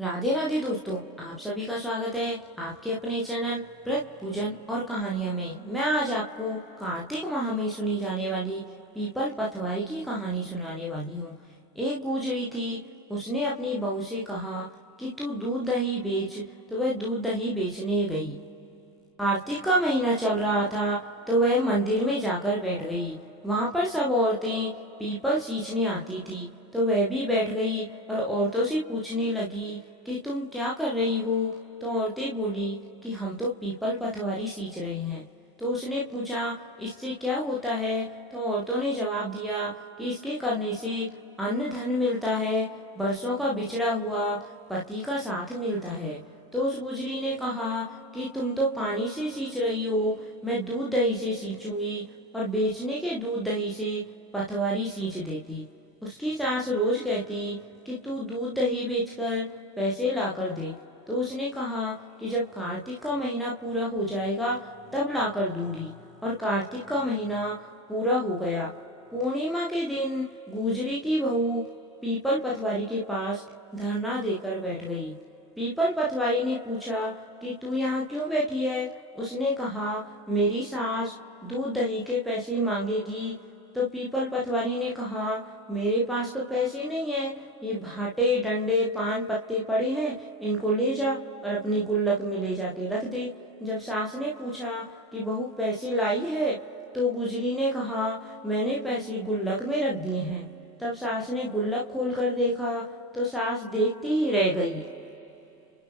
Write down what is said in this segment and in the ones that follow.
राधे राधे दोस्तों, आप सभी का स्वागत है आपके अपने चैनल व्रत पूजन और कहानियों में। मैं आज आपको कार्तिक माह में सुनी जाने वाली पीपल पतवारी की कहानी सुनाने वाली हूँ। एक गुजरी थी, उसने अपनी बहू से कहा कि तू दूध दही बेच। तो वह दूध दही बेचने गई। कार्तिक का महीना चल रहा था तो वह मंदिर में जाकर बैठ गई। वहां पर सब औरतें पीपल सींचने आती थी, तो वह भी बैठ गई और औरतों से पूछने लगी कि तुम क्या कर रही हो। तो औरतें बोली कि हम तो पीपल पतवारी सींच रहे हैं। तो उसने पूछा इससे क्या होता है। तो औरतों ने जवाब दिया कि इसके करने से अन्न धन मिलता है, बरसों का बिछड़ा हुआ पति का साथ मिलता है। तो उस गुजरी ने कहा कि तुम तो पानी से सींच रही हो, मैं दूध दही से सींचूंगी और बेचने के दूध दही से पतवारी सींच देती। उसकी सास रोज कहती कि तू दूध दही बेचकर पैसे लाकर दे। तो उसने कहा कि जब कार्तिक का महीना पूरा हो जाएगा तब लाकर दूंगी। और कार्तिक का महीना पूरा हो गया। पूर्णिमा के दिन गुजरी की बहू पीपल पतवारी के पास धरना देकर बैठ गई। पीपल पतवारी ने पूछा कि तू यहाँ क्यों बैठी है। उसने कहा मेरी सास दूध दही के पैसे मांगेगी। तो पीपल पतवारी ने कहा मेरे पास तो पैसे नहीं है, ये भाटे डंडे पान पत्ते पड़े हैं, इनको ले जा और अपनी गुल्लक में ले जाके रख दे। जब सास ने पूछा कि बहू पैसे लाई है, तो गुजरी ने कहा मैंने पैसे गुल्लक में रख दिए हैं। तब सास ने गुल्लक खोल कर देखा तो सास देखती ही रह गई।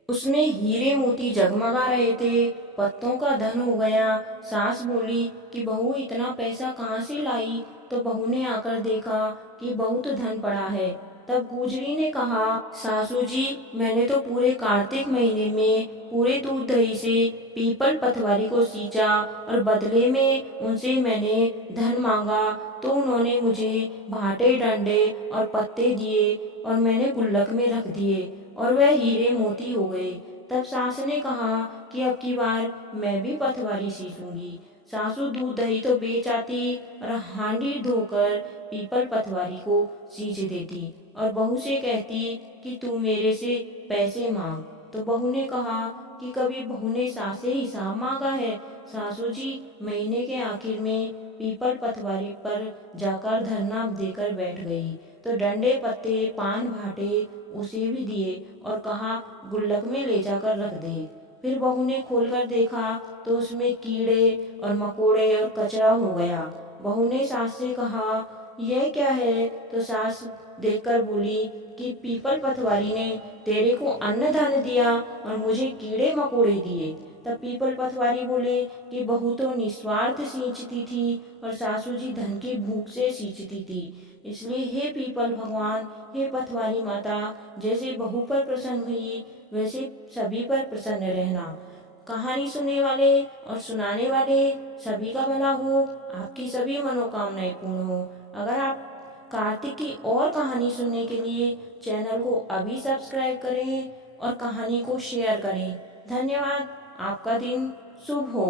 उसमें हीरे मोती जगमगा रहे थे। पत्तों का धन हो गया। सास बोली कि बहू इतना पैसा कहाँ से लाई। तो बहू ने आकर देखा कि बहुत धन पड़ा है। तब गुजरी ने कहा सासू जी, मैंने तो पूरे कार्तिक महीने में पूरे दूध दही से पीपल पतवारी को सींचा और बदले में उनसे मैंने धन मांगा। तो उन्होंने मुझे भाटे डंडे और पत्ते दिए और मैंने गुल्लक में रख दिए और वह हीरे मोती हो गए। तब सास ने कहा कि अब की बार मैं भी पतवारी सींचूंगी। सासू दूध दही तो बेच आती और हांडी धोकर पीपल पतवारी को सींच देती और बहू से कहती कि तू मेरे से पैसे मांग। तो बहू ने कहा कि कभी बहू ने सास से हिसाब मांगा है। सासू जी महीने के आखिर में पीपल पतवारी पर जाकर धरना देकर बैठ गई। तो डंडे पत्ते पान भाटे उसे भी दिए और कहा गुल्लक में ले जाकर रख दे। फिर बहू ने खोलकर देखा तो उसमें कीड़े और मकोड़े और कचरा हो गया। बहू ने सास से कहा यह क्या है। तो सास देखकर बोली कि पीपल पतवारी ने तेरे को अन्न धन दिया और मुझे कीड़े मकोड़े दिए। तब पीपल पतवारी बोले कि बहू तो निस्वार्थ सींचती थी और सासू जी धन की भूख से सींचती थी। इसलिए हे पीपल भगवान, हे पतवारी माता, जैसे बहू पर प्रसन्न हुई वैसे सभी पर प्रसन्न रहना। कहानी सुनने वाले और सुनाने वाले सभी का भला हो, आपकी सभी मनोकामनाएं पूर्ण हो। अगर आप कार्तिक की और कहानी सुनने के लिए चैनल को अभी सब्सक्राइब करें और कहानी को शेयर करें। धन्यवाद। आपका दिन शुभ हो।